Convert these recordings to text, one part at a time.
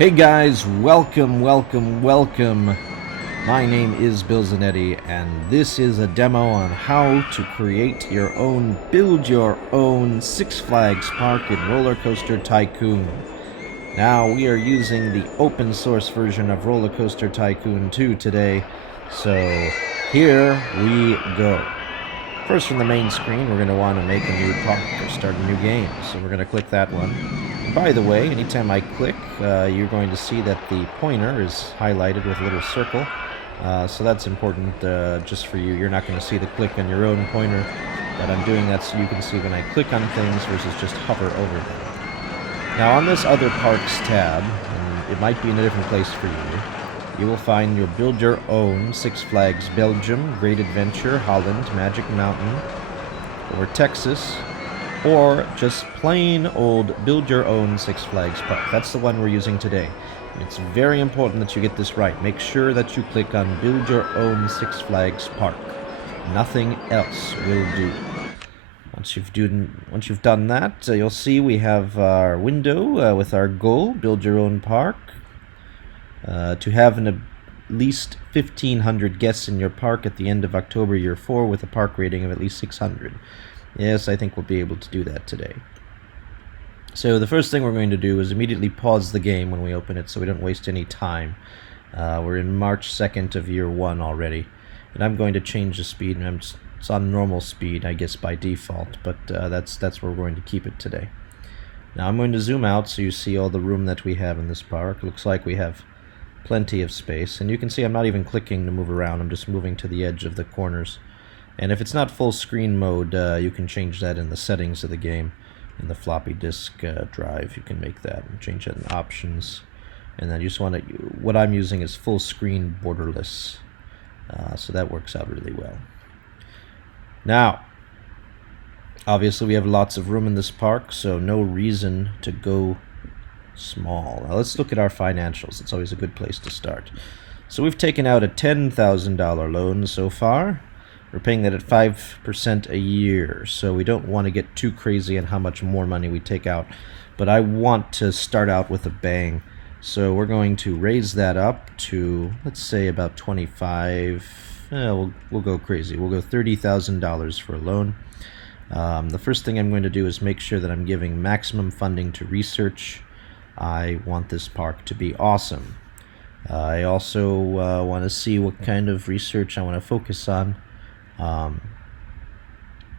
Hey guys, welcome. My name is Bill Zanetti, and this is a demo on how to create your own, build your own Six Flags Park in RollerCoaster Tycoon. Now, we are using the open source version of RollerCoaster Tycoon 2 today, so here we go. First, from the main screen, we're going to want to make a new park or start a new game, so we're going to click that one. By the way, anytime I click, you're going to see that the pointer is highlighted with a little circle. So that's important just for you. You're not going to see the click on your own pointer, but I'm doing that so you can see when I click on things versus just hover over them. Now on this Other Parks tab, and it might be in a different place for you, you will find your Build Your Own Six Flags Belgium, Great Adventure, Holland, Magic Mountain, or Texas, or just plain old Build Your Own Six Flags Park. That's the one we're using today. It's very important that you get this right. Make sure that you click on Build Your Own Six Flags Park. Nothing else will do. Once you've done that, you'll see we have our window with our goal, build your own park. To have at least 1,500 guests in your park at the end of October year 4 with a park rating of at least 600. Yes, I think we'll be able to do that today. So the first thing we're going to do is immediately pause the game when we open it so we don't waste any time. We're in March 2nd of year 1 already, and I'm going to change the speed, and it's on normal speed, I guess, by default, but that's where we're going to keep it today. Now I'm going to zoom out so you see all the room that we have in this park. Looks like we have plenty of space, and you can see I'm not even clicking to move around. I'm just moving to the edge of the corners. And if it's not full screen mode, you can change that in the settings of the game. In the floppy disk drive, you can make that and change that in options. And then you just want to, what I'm using is full screen borderless. So that works out really well. Now, obviously we have lots of room in this park, so no reason to go small. Now let's look at our financials. It's always a good place to start. So we've taken out a $10,000 loan so far. We're paying that at 5% a year, so we don't want to get too crazy on how much more money we take out, but I want to start out with a bang. So we're going to raise that up to, let's say, about 25. We'll go crazy. We'll go $30,000 for a loan. The first thing I'm going to do is make sure that I'm giving maximum funding to research. I want this park to be awesome. I also want to see what kind of research I want to focus on.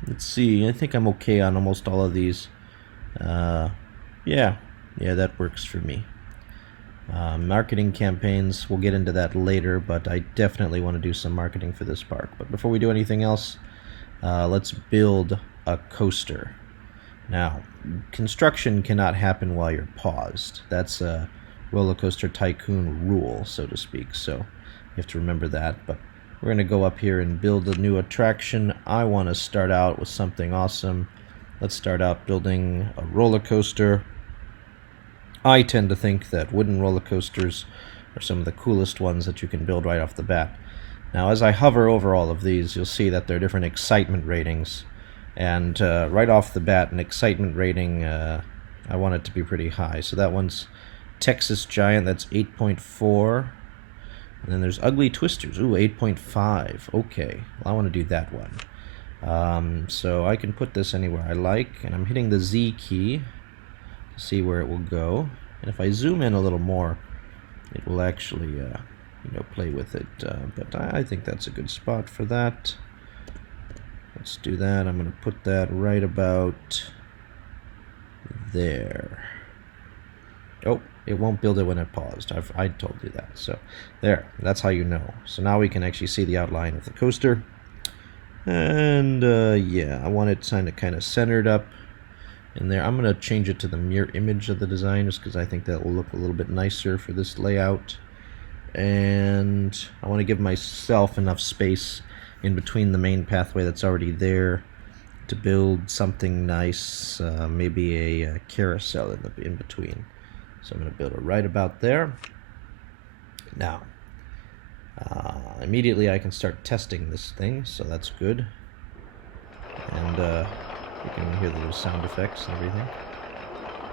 Let's see, I think I'm okay on almost all of these. Yeah, that works for me. Marketing campaigns, we'll get into that later, but I definitely want to do some marketing for this park. But before we do anything else, let's build a coaster. Now, construction cannot happen while you're paused. That's a RollerCoaster Tycoon rule, so to speak, so you have to remember that. But we're going to go up here and build a new attraction. I want to start out with something awesome. Let's start out building a roller coaster. I tend to think that wooden roller coasters are some of the coolest ones that you can build right off the bat. Now, as I hover over all of these, you'll see that there are different excitement ratings. And right off the bat, an excitement rating, I want it to be pretty high. So that one's Texas Giant, that's 8.4. And then there's Ugly Twisters, ooh, 8.5. Okay, well, I want to do that one. So I can put this anywhere I like, and I'm hitting the Z key to see where it will go. And if I zoom in a little more, it will actually, play with it. But I think that's a good spot for that. Let's do that. I'm going to put that right about there. Oh, it won't build it when it paused. I told you that. So there, that's how you know. So now we can actually see the outline of the coaster. And yeah, I want it kind of centered up in there. I'm going to change it to the mirror image of the design just because I think that will look a little bit nicer for this layout. And I want to give myself enough space in between the main pathway that's already there to build something nice, maybe a carousel in between. So I'm going to build it right about there. Now, immediately I can start testing this thing, so that's good. And you can hear the little sound effects and everything.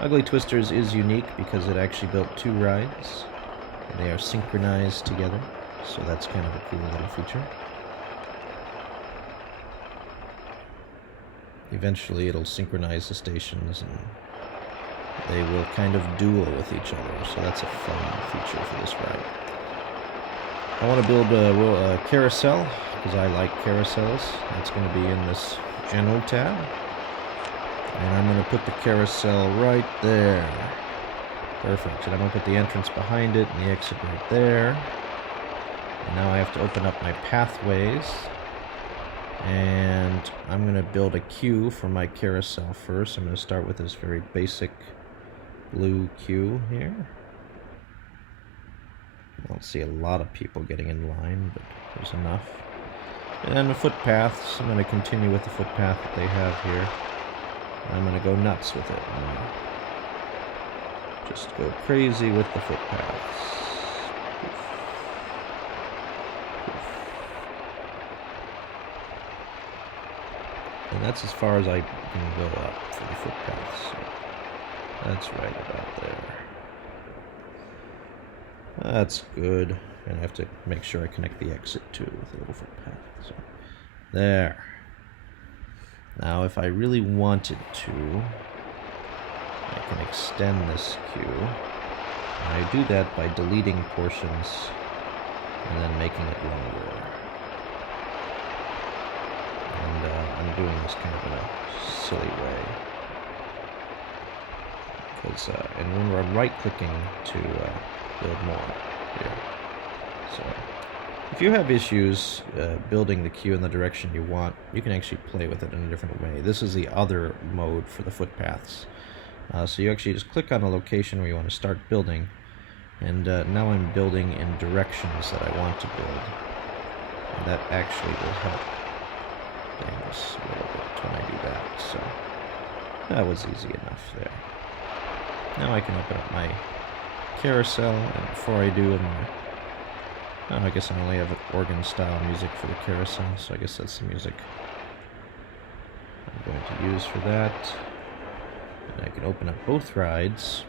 Ugly Twisters is unique because it actually built 2 rides, and they are synchronized together, so that's kind of a cool little feature. Eventually it'll synchronize the stations, and they will kind of duel with each other, so that's a fun feature for this ride. I want to build a carousel, because I like carousels. That's going to be in this General tab. And I'm going to put the carousel right there. Perfect. And I'm going to put the entrance behind it and the exit right there. And now I have to open up my pathways. And I'm going to build a queue for my carousel first. I'm going to start with this very basic blue queue here. I don't see a lot of people getting in line, but there's enough. And the footpaths, I'm going to continue with the footpath that they have here. I'm going to go nuts with it. I'm going to just go crazy with the footpaths. And that's as far as I can go up for the footpaths. So that's right about there. That's good. And I have to make sure I connect the exit too with a little footpath. So there. Now if I really wanted to, I can extend this queue. And I do that by deleting portions and then making it longer. And I'm doing this kind of in a silly way. Because, and remember, I'm right-clicking to build more here. So, if you have issues building the queue in the direction you want, you can actually play with it in a different way. This is the other mode for the footpaths. So you actually just click on a location where you want to start building, and now I'm building in directions that I want to build. And that actually will help things a little bit when I do that. So that was easy enough there. Now I can open up my carousel, and before I do, I guess I only have organ style music for the carousel, so I guess that's the music I'm going to use for that. And I can open up both rides.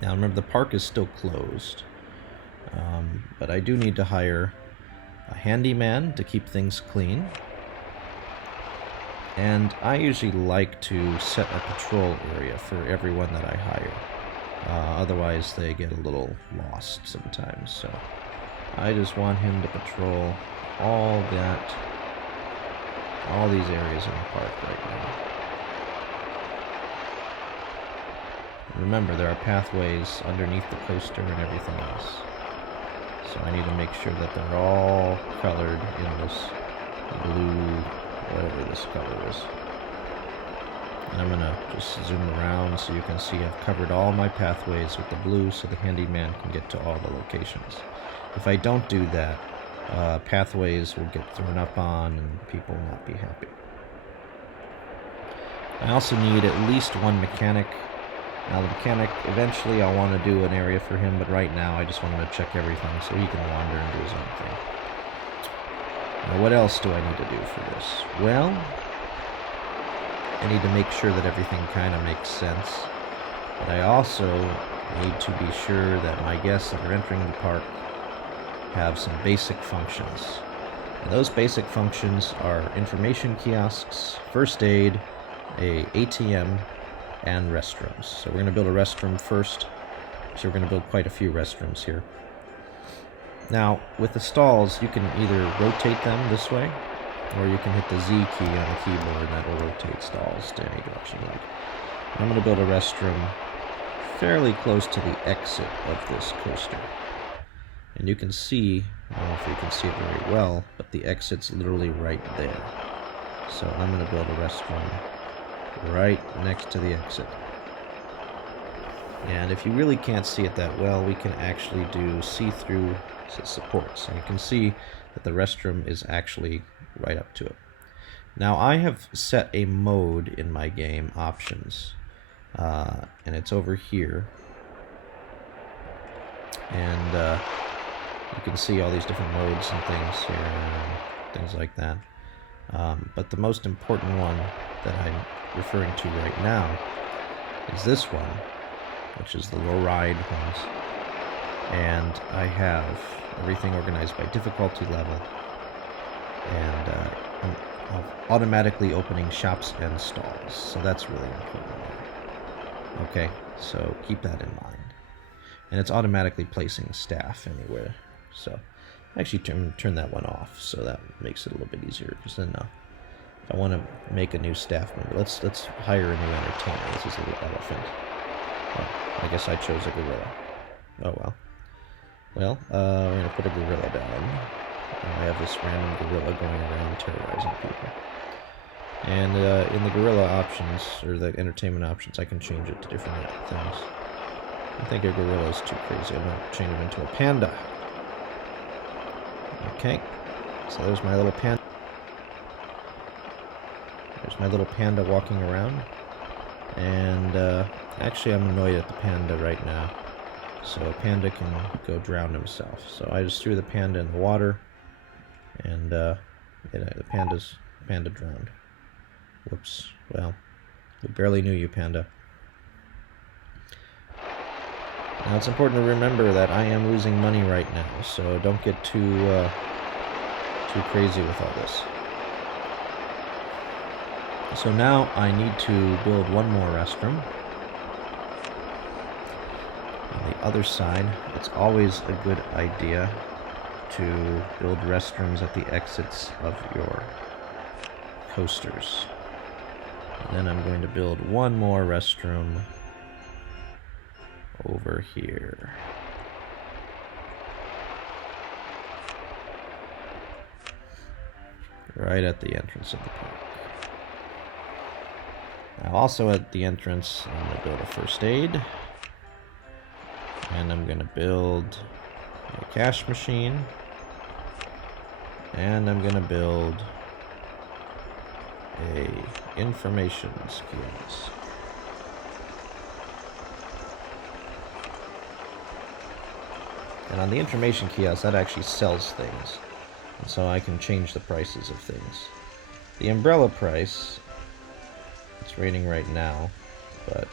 Now remember, the park is still closed, but I do need to hire a handyman to keep things clean. And I usually like to set a patrol area for everyone that I hire. Otherwise they get a little lost sometimes. So I just want him to patrol all these areas in the park right now. Remember, there are pathways underneath the coaster and everything else. So I need to make sure that they're all colored in this blue, whatever this color is. And I'm going to just zoom around so you can see I've covered all my pathways with the blue so the handyman can get to all the locations. If I don't do that, pathways will get thrown up on and people will not be happy. I also need at least one mechanic. Now the mechanic, eventually I'll want to do an area for him, but right now I just want him to check everything so he can wander and do his own thing. Now what else do I need to do for this? Well, I need to make sure that everything kind of makes sense, but I also need to be sure that my guests that are entering the park have some basic functions. And those basic functions are information kiosks, first aid, a ATM, and restrooms. So we're going to build a restroom first. So we're going to build quite a few restrooms here. Now, with the stalls, you can either rotate them this way, or you can hit the Z key on the keyboard and that will rotate stalls to any direction you like. I'm going to build a restroom fairly close to the exit of this coaster. And you can see, I don't know if you can see it very well, but the exit's literally right there. So I'm going to build a restroom right next to the exit. And if you really can't see it that well, we can actually do see-through supports. And you can see that the restroom is actually right up to it. Now I have set a mode in my game, options, and it's over here. And you can see all these different modes and things here, and things like that. But the most important one that I'm referring to right now is this one, which is the low ride ones. And I have everything organized by difficulty level, and I'm automatically opening shops and stalls, so that's really important. Okay, so keep that in mind. And it's automatically placing staff anywhere, so actually turn that one off, so that makes it a little bit easier, because then if I want to make a new staff member, let's hire a new entertainer. This is a little elephant. Oh, I guess I chose a gorilla. Oh well. Well, we're going to put a gorilla down. I have this random gorilla going around terrorizing people. And in the gorilla options, or the entertainment options, I can change it to different things. I think a gorilla is too crazy. I'm going to change him into a panda. Okay, so there's my little panda. There's my little panda walking around. And actually I'm annoyed at the panda right now. So a panda can go drown himself. So I just threw the panda in the water, and the panda drowned. Whoops. Well, we barely knew you, panda. Now it's important to remember that I am losing money right now, so don't get too crazy with all this. So now I need to build one more restroom. On the other side, it's always a good idea to build restrooms at the exits of your coasters. And then I'm going to build one more restroom over here. Right at the entrance of the park. Now also at the entrance, I'm going to build a first aid. And I'm going to build a cash machine. And I'm going to build a information kiosk. And on the information kiosk, that actually sells things. And so I can change the prices of things. The umbrella price, it's raining right now, but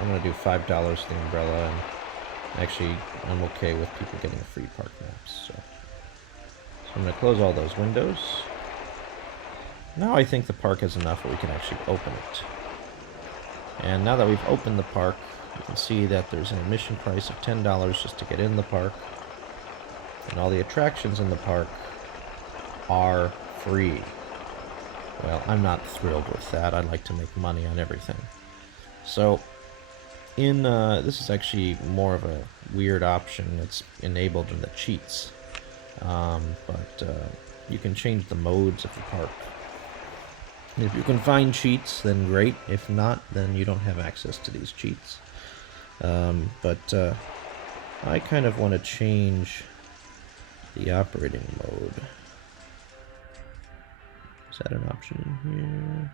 I'm going to do $5 for the umbrella, and actually I'm okay with people getting free park maps. So I'm going to close all those windows. Now I think the park has enough where we can actually open it. And now that we've opened the park, you can see that there's an admission price of $10 just to get in the park. And all the attractions in the park are free. Well, I'm not thrilled with that. I'd like to make money on everything. So, this is actually more of a weird option. It's enabled in the cheats. But you can change the modes of the park. If you can find cheats, then great. If not, then you don't have access to these cheats. But I kind of want to change the operating mode. Is that an option in here?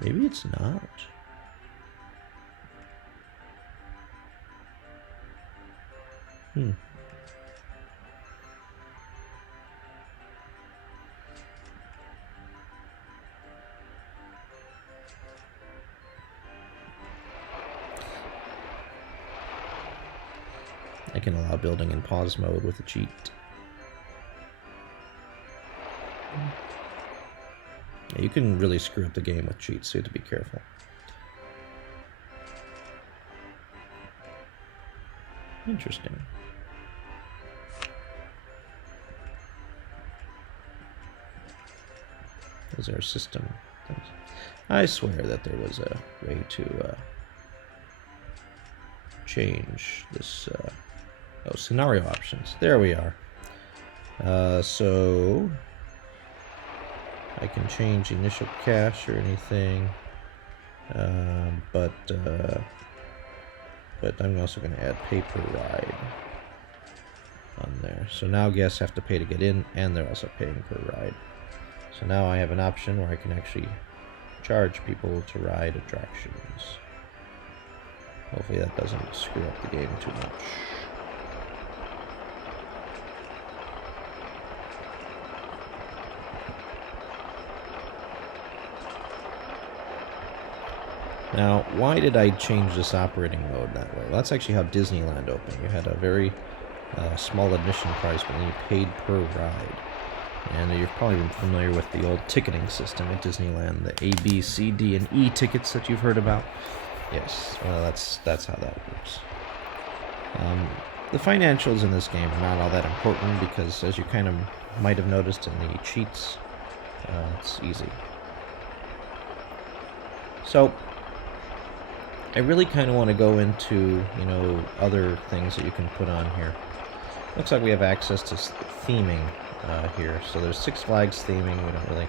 Maybe it's not. I can allow building in pause mode with a cheat. Yeah, you can really screw up the game with cheats, so you have to be careful. Interesting. Those are system things. I swear that there was a way to change this. Oh, scenario options. There we are. So I can change initial cash or anything, but I'm also going to add pay per ride on there. So now guests have to pay to get in, and they're also paying per ride. So now I have an option where I can actually charge people to ride attractions. Hopefully that doesn't screw up the game too much. Now, why did I change this operating mode that way? Well, that's actually how Disneyland opened. You had a very small admission price, but then you paid per ride. And you've probably been familiar with the old ticketing system at Disneyland, the A, B, C, D, and E tickets that you've heard about. Yes, well, that's how that works. The financials in this game are not all that important because, as you kind of might have noticed in the cheats, it's easy. So, I really kind of want to go into, other things that you can put on here. Looks like we have access to theming here. So there's Six Flags theming. We don't really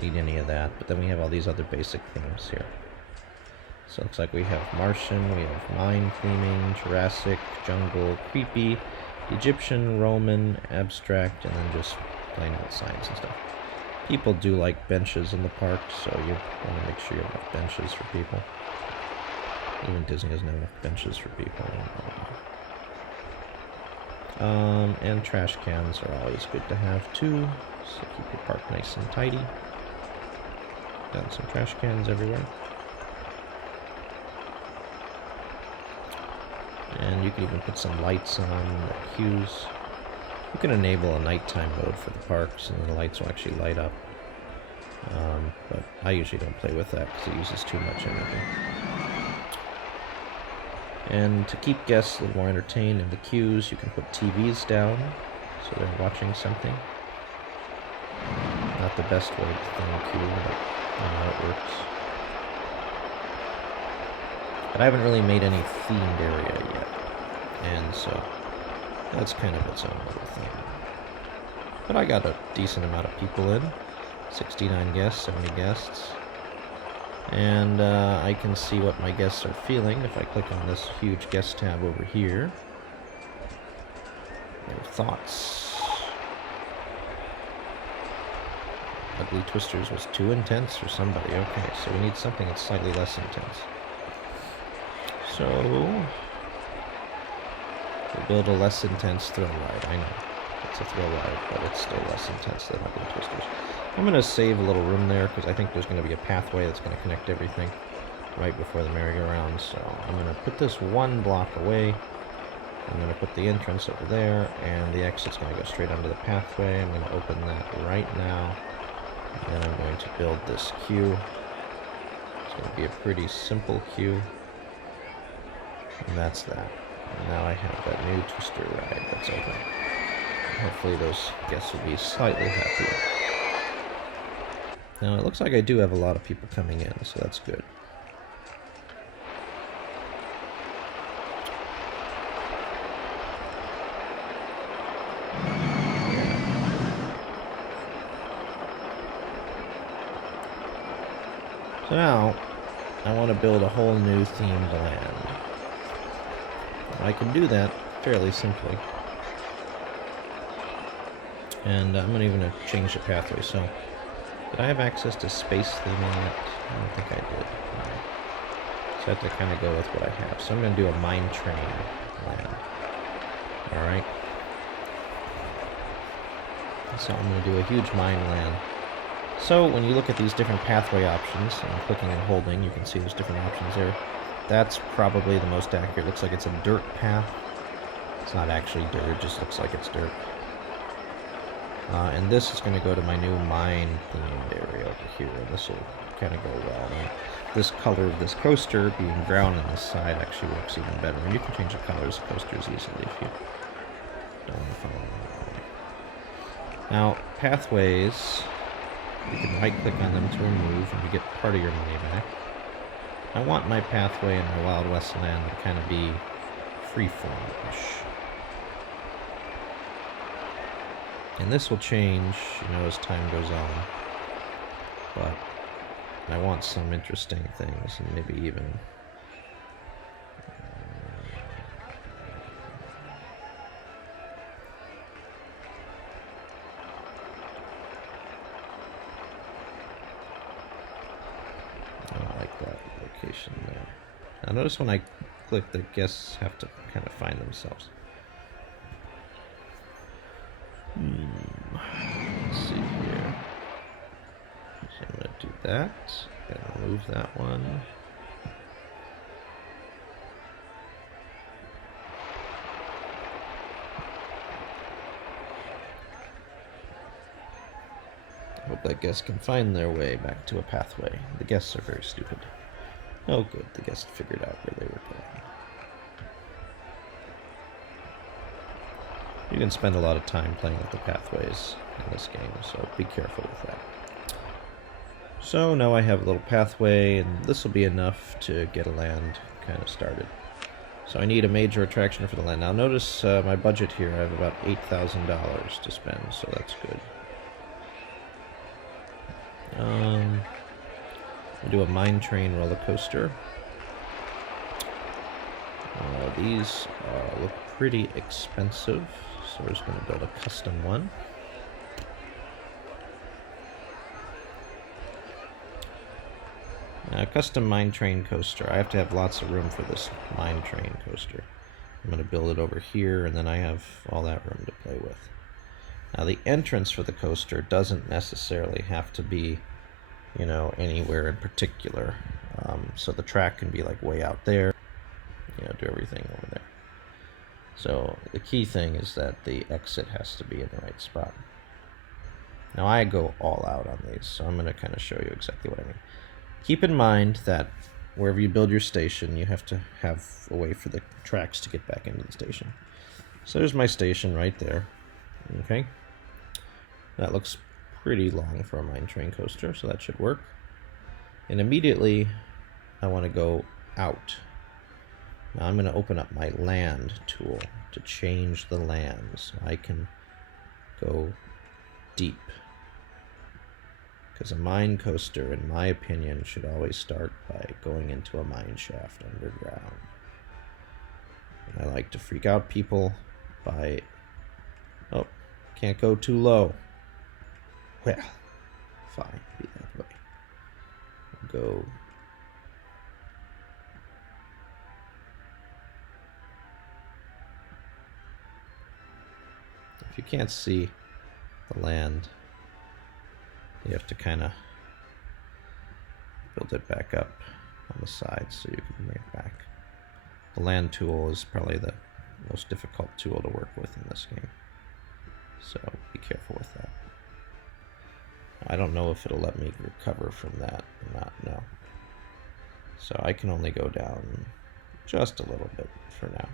need any of that. But then we have all these other basic themes here. So it looks like we have Martian, we have Mine theming, Jurassic, Jungle, Creepy, Egyptian, Roman, Abstract, and then just plain old signs and stuff. People do like benches in the park, so you want to make sure you have enough benches for people. Even Disney doesn't have enough benches for people. And trash cans are always good to have too, so keep your park nice and tidy. Got some trash cans everywhere. And you can even put some lights on the queues. You can enable a nighttime mode for the parks, and the lights will actually light up. But I usually don't play with that because it uses too much energy. And to keep guests a little more entertained in the queues, you can put TVs down so they're watching something. Not the best way to theme a queue, but it works. But I haven't really made any themed area yet, and so that's kind of its own little thing. But I got a decent amount of people in, 69 guests, 70 guests. And I can see what my guests are feeling if I click on this huge guest tab over here. Their thoughts. Ugly Twisters was too intense for somebody. Okay, so we need something that's slightly less intense. So we'll build a less intense thrill ride. I know it's a thrill ride, but it's still less intense than Ugly Twisters. I'm going to save a little room there because I think there's going to be a pathway that's going to connect everything right before the merry-go-round. So I'm going to put this one block away. I'm going to put the entrance over there, and the exit's going to go straight onto the pathway. I'm going to open that right now. And then I'm going to build this queue. It's going to be a pretty simple queue. And that's that. And now I have that new Twister ride that's open. And hopefully those guests will be slightly happier. Now, it looks like I do have a lot of people coming in, so that's good. So now, I want to build a whole new themed land. I can do that fairly simply. And I'm even going to change the pathway, so... Did I have access to space theming yet? I don't think I did. Right. So I have to kind of go with what I have. So I'm going to do a mine train land. Alright. So I'm going to do a huge mine land. So when you look at these different pathway options, and clicking and holding, you can see there's different options there. That's probably the most accurate. Looks like it's a dirt path. It's not actually dirt, it just looks like it's dirt. And this is going to go to my new mine themed area over here, and this will kind of go well. And this color of this coaster being brown on this side actually works even better. And you can change the colors of coasters easily if you don't want to follow along. Now, pathways, you can right-click on them to remove, and you get part of your money back. I want my pathway in my Wild West land to kind of be freeform-ish. And this will change, as time goes on. But I want some interesting things, and maybe even... I like that location there. Now notice when I click, the guests have to kind of find themselves. Let's see here. So I'm going to do that. Gotta remove that one. look like guests can find their way back to a pathway. The guests are very stupid. Oh good, the guests figured out where they were going. You can spend a lot of time playing with the pathways in this game, so be careful with that. So now I have a little pathway, and this will be enough to get a land kind of started. So I need a major attraction for the land. Now notice my budget here, I have about $8,000 to spend, so that's good. We'll do a mine train roller coaster. These look pretty expensive, so we're just going to build a custom one. Custom mine train coaster. I have to have lots of room for this mine train coaster. I'm going to build it over here, and then I have all that room to play with. Now the entrance for the coaster doesn't necessarily have to be, you know, anywhere in particular. So the track can be like way out there, you know, do everything over there. So the key thing is that the exit has to be in the right spot. Now I go all out on these, so I'm going to kind of show you exactly what I mean. Keep in mind that wherever you build your station, you have to have a way for the tracks to get back into the station. So there's my station right there. Okay. That looks pretty long for a mine train coaster, so that should work. And immediately, I want to go out. Now I'm going to open up my land tool to change the land, so I can go deep. Because a mine coaster, in my opinion, should always start by going into a mine shaft underground. And I like to freak out people by, oh, can't go too low. Well, fine, be that way. Go. If you can't see the land, you have to kind of build it back up on the sides so you can bring it back. The land tool is probably the most difficult tool to work with in this game, so be careful with that. I don't know if it'll let me recover from that or not, no. So I can only go down just a little bit for now.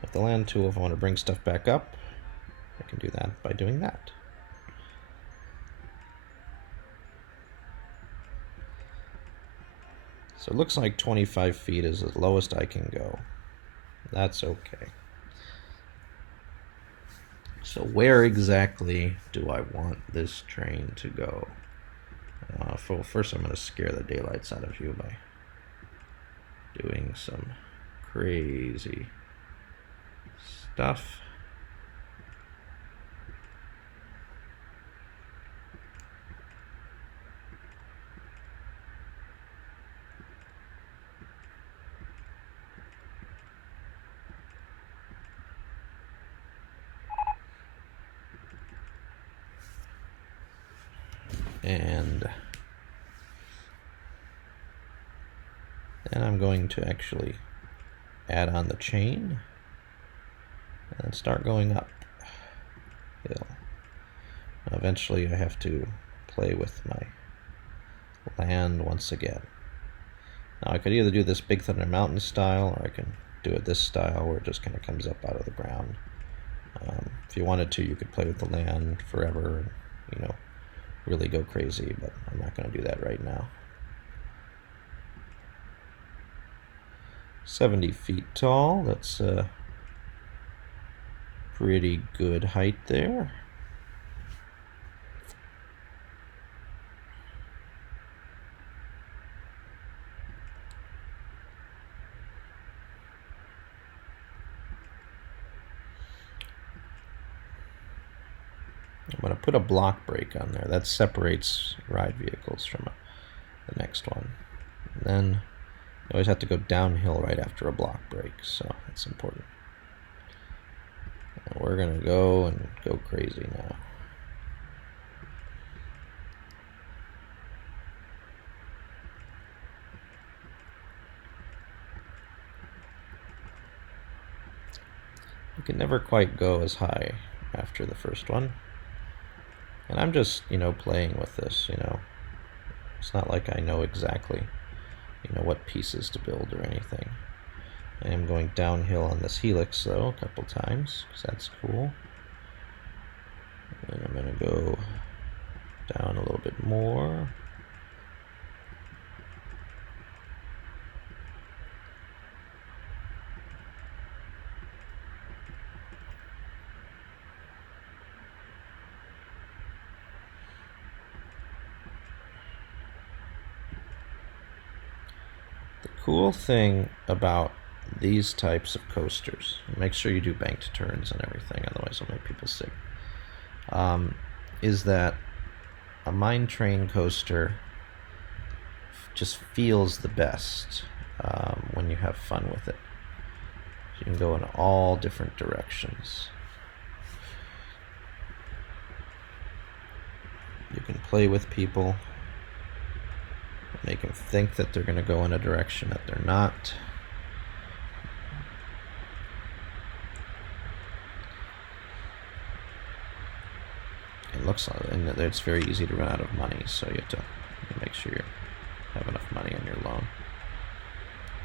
With the land tool, if I want to bring stuff back up, I can do that by doing that. So it looks like 25 feet is the lowest I can go. That's okay. So where exactly do I want this train to go? First I'm going to scare the daylights out of you by doing some crazy stuff. And then I'm going to actually add on the chain and start going up hill. Now eventually I have to play with my land once again. Now I could either do this Big Thunder Mountain style, or I can do it this style where it just kind of comes up out of the ground. If you wanted to, you could play with the land forever and, you know, really go crazy, but I'm not going to do that right now. 70 feet tall, that's a pretty good height there. I'm going to put a block brake on there. That separates ride vehicles from the next one. And then you always have to go downhill right after a block brake, so that's important. And we're going to go and go crazy now. You can never quite go as high after the first one. And I'm just, playing with this, It's not like I know exactly, what pieces to build or anything. I am going downhill on this helix, though, a couple times, because that's cool. And I'm going to go down a little bit more. The cool thing about these types of coasters, make sure you do banked turns and everything, otherwise it'll make people sick, is that a mine train coaster just feels the best when you have fun with it. You can go in all different directions. You can play with people, make them think that they're going to go in a direction that they're not. It looks like, and it's very easy to run out of money, so you have to make sure you have enough money on your loan.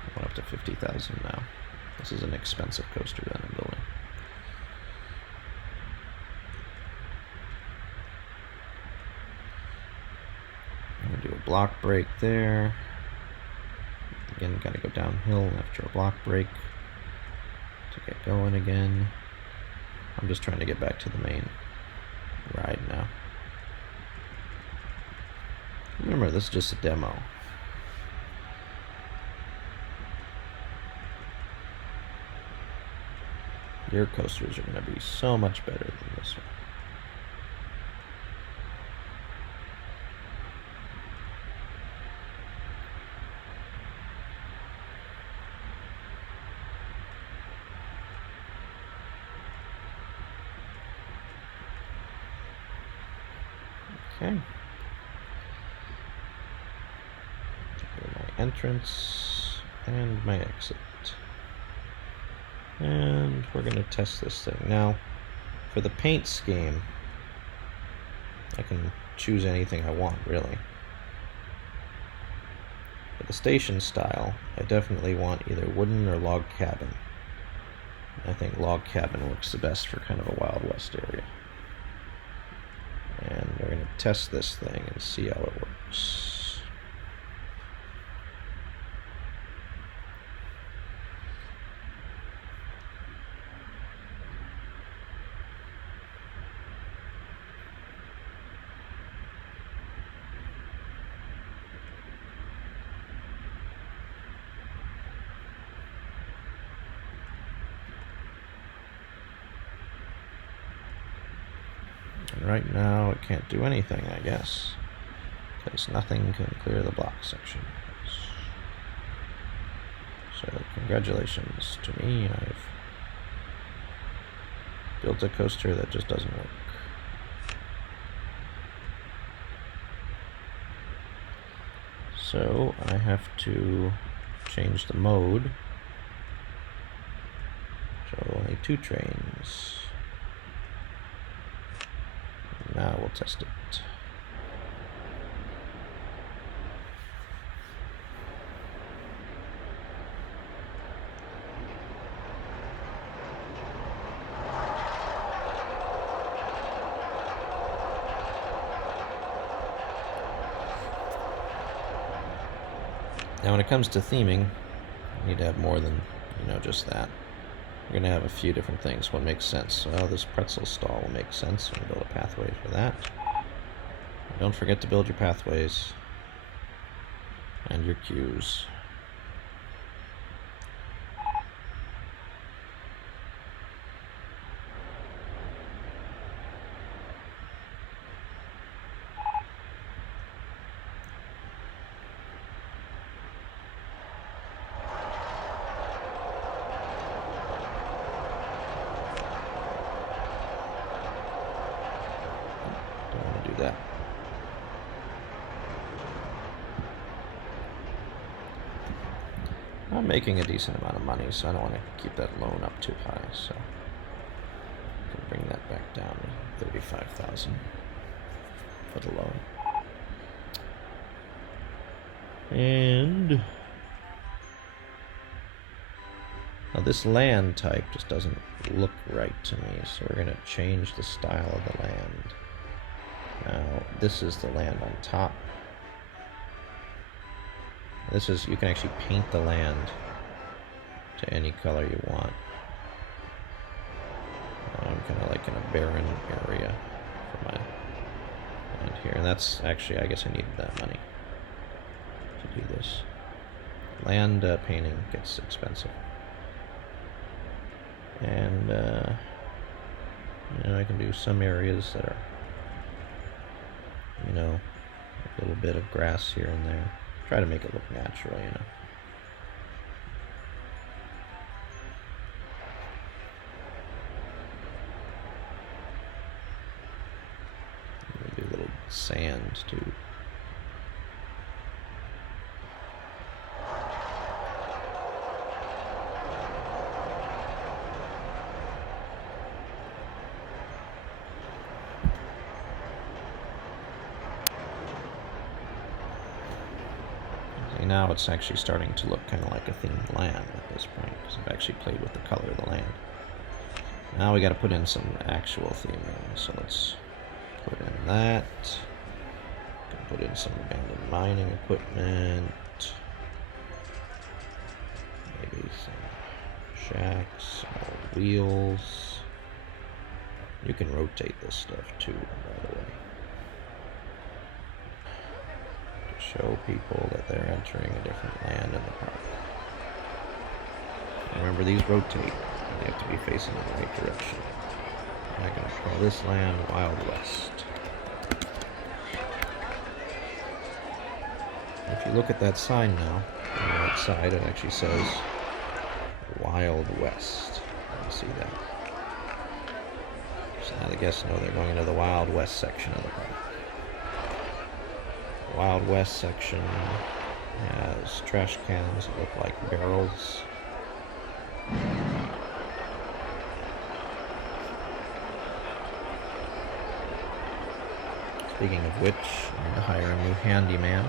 I went up to 50,000 now. This is an expensive coaster that I'm building. I'm going to do a block break there. Again, got to go downhill after a block break to get going again. I'm just trying to get back to the main ride now. Remember, this is just a demo. Your coasters are going to be so much better than this one. Okay. My entrance and my exit. And we're going to test this thing. Now, for the paint scheme, I can choose anything I want, really. For the station style, I definitely want either wooden or log cabin. I think log cabin works the best for kind of a Wild West area. And we're going to test this thing and see how it works. And right now it can't do anything, I guess, because nothing can clear the block section. So congratulations to me, I've built a coaster that just doesn't work. So I have to change the mode. So only 2 trains. Now we'll test it. Now when it comes to theming, you need to have more than, just that. We're going to have a few different things. What makes sense? Well, this pretzel stall will make sense. We're going to build a pathway for that. Don't forget to build your pathways and your queues. That. I'm making a decent amount of money, so I don't want to keep that loan up too high, so I can bring that back down to 35,000. foot alone. And now this land type just doesn't look right to me, so we're going to change the style of the land. Now this is the land on top. This is, you can actually paint the land to any color you want. Now I'm kind of like in a barren area for my land here, and that's actually, I guess I needed that money to do this. Land painting gets expensive. And you know, I can do some areas that are, you know, a little bit of grass here and there. Try to make it look natural, you know. Maybe a little sand too. Now it's actually starting to look kind of like a themed land at this point, because I've actually played with the color of the land. Now we got to put in some actual theming, so let's put in that. Put in some abandoned mining equipment, maybe some shacks, some old wheels. You can rotate this stuff too, by the way, show people that they're entering a different land in the park. Remember, these rotate. They have to be facing in the right direction. I'm going to call this land Wild West. If you look at that sign now, on the right side, it actually says Wild West. You see that? So now the guests know they're going into the Wild West section of the park. Wild West section has trash cans that look like barrels. Speaking of which, I'm going to hire a new handyman.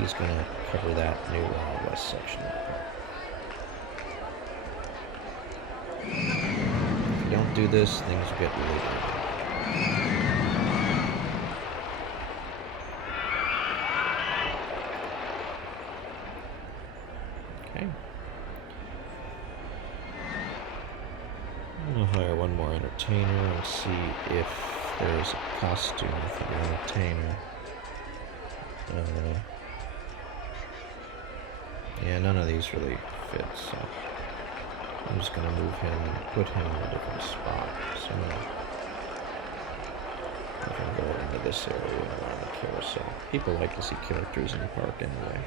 He's going to cover that new Wild West section of the park. If you don't do this, things get really bad. Hire one more entertainer and see if there's a costume for the entertainer. Yeah, none of these really fit, so I'm just gonna move him and put him in a different spot. So I'm gonna have him go into this area around the carousel. People like to see characters in the park anyway.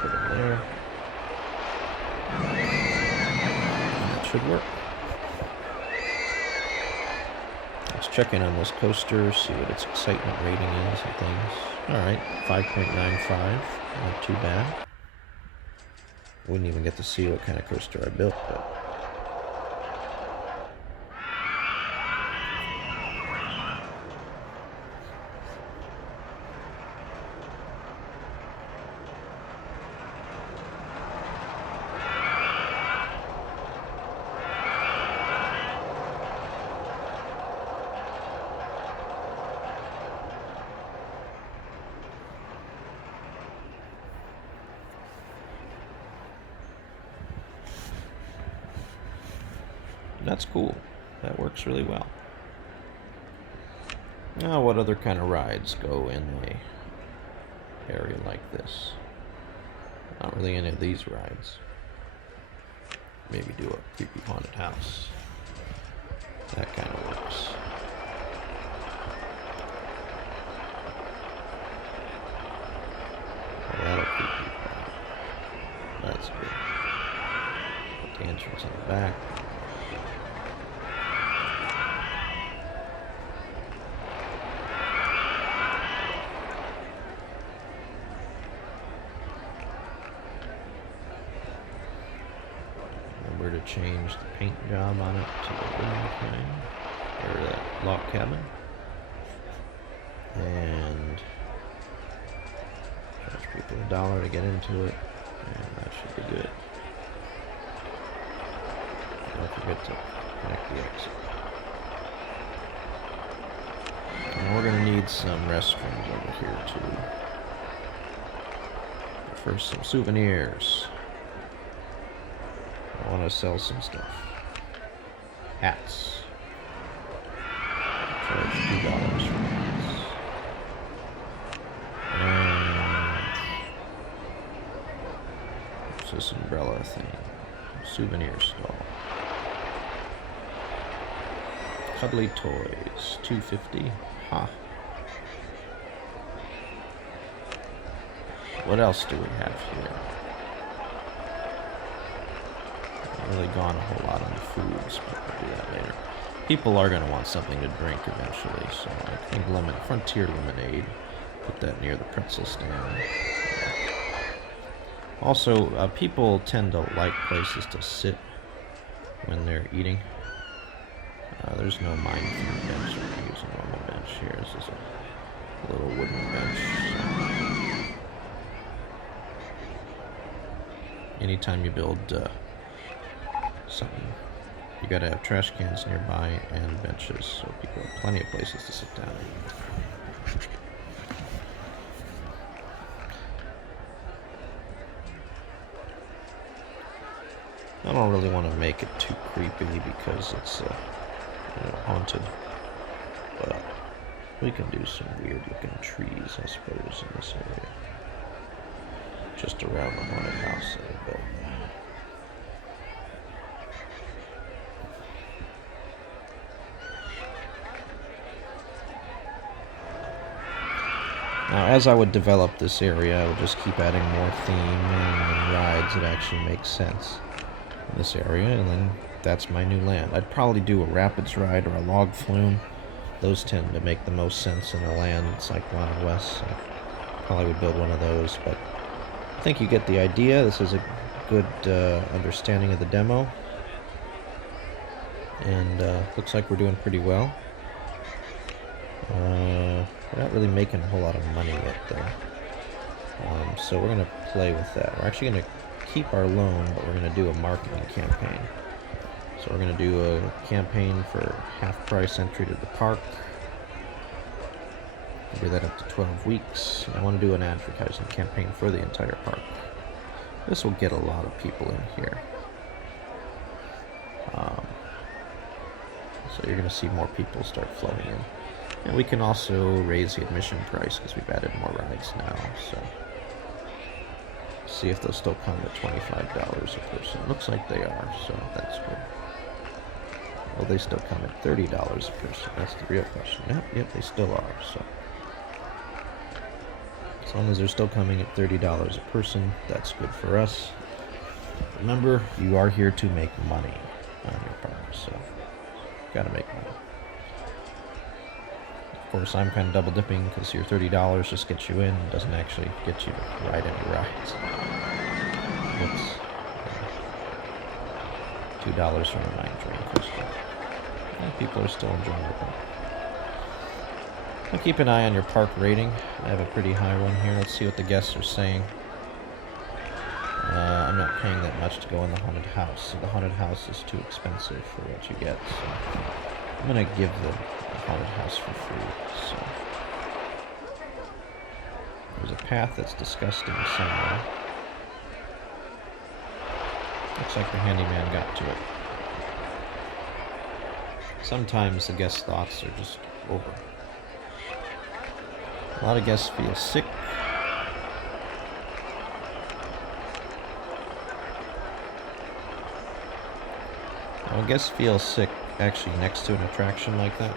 Put him there. Should work. Let's check in on this coaster, see what its excitement rating is and things. Alright, 5.95, not too bad. Wouldn't even get to see what kind of coaster I built, but that's cool. That works really well. Now, what other kind of rides go in a area like this? Not really any of these rides. Maybe do a creepy haunted house. That kind of works. Well, that'll keep people out. That's good. Put the entrance in the back. change the paint job on it to the wooden kind, or the log cabin. And charge people $1 to get into it, and that should be good. Don't forget to connect the exit. And we're going to need some restrooms over here too. But first, some souvenirs. I want to sell some stuff. Hats. Charge $2 for hats. And what's this umbrella thing? Souvenir stall. Cuddly toys, $2.50. Huh. What else do we have here? Not really gone a whole lot on the foods, but we'll do that later. People are going to want something to drink eventually, so I think Frontier Lemonade. Put that near the pretzel stand. Also, people tend to like places to sit when they're eating. There's no mine theme bench. We're going to use a normal bench here. This is a little wooden bench. Anytime you build something, you got to have trash cans nearby and benches, so people have plenty of places to sit down and eat. I don't really want to make it too creepy because it's haunted, but we can do some weird looking trees, I suppose, in this area, just around the haunted house that I built. Now, as I would develop this area, I would just keep adding more theme and rides that actually make sense in this area, and then that's my new land. I'd probably do a rapids ride or a log flume. Those tend to make the most sense in a land like Wild West, so probably would build one of those, but I think you get the idea. This is a good understanding of the demo, and looks like we're doing pretty well. We're not really making a whole lot of money yet, though, so we're going to play with that. We're actually going to keep our loan, but we're going to do a marketing campaign. So we're going to do a campaign for half-price entry to the park. We'll do that up to 12 weeks. I want to do an advertising campaign for the entire park. This will get a lot of people in here. So you're going to see more people start flowing in. And we can also raise the admission price because we've added more rides now. So see if they'll still come at $25 a person. Looks like they are, so that's good. Will they still come at $30 a person? That's the real question. Yep, they still are. So as long as they're still coming at $30 a person, that's good for us. Remember, you are here to make money on your park, so gotta make money. Of course, I'm kind of double dipping because your $30 just gets you in, doesn't actually get you to ride any rides. Whoops. $2 from the mine train coaster. And people are still enjoying the park. Now keep an eye on your park rating. I have a pretty high one here. Let's see what the guests are saying. I'm not paying that much to go in the haunted house. So the haunted house is too expensive for what you get. So I'm going to give the haunted house for free. So there's a path that's disgusting somewhere. Looks like the handyman got to it. Sometimes the guests' thoughts are just over. A lot of guests feel sick. When guests feel sick actually next to an attraction like that,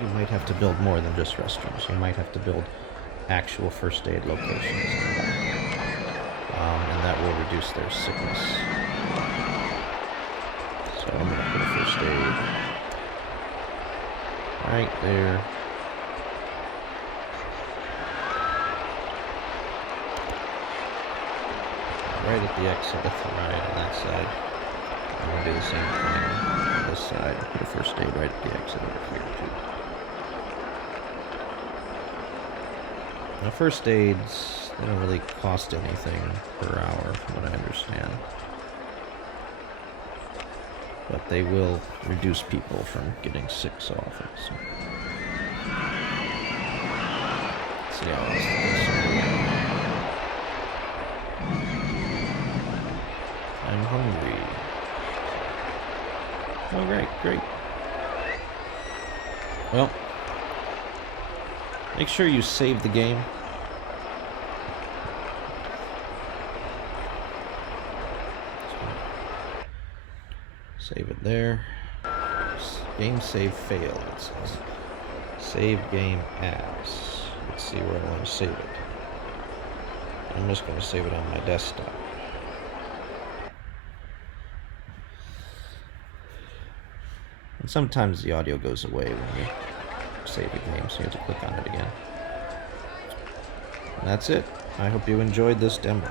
you might have to build more than just restrooms. You might have to build actual first aid locations. And that will reduce their sickness. So I'm going to put a first aid right there. Right at the exit of the ride on that side. I'm gonna do the same thing on this side. Put a first aid right at the exit over here too. Now first aids, they don't really cost anything per hour from what I understand. But they will reduce people from getting sick so often. So. Let's see how this goes. I'm hungry. Oh, great, great. Well, make sure you save the game. Save it there. Game save failed, it says. Save game as. Let's see where I want to save it. I'm just going to save it on my desktop. And sometimes the audio goes away when you save a game, so you have to click on it again. And that's it. I hope you enjoyed this demo.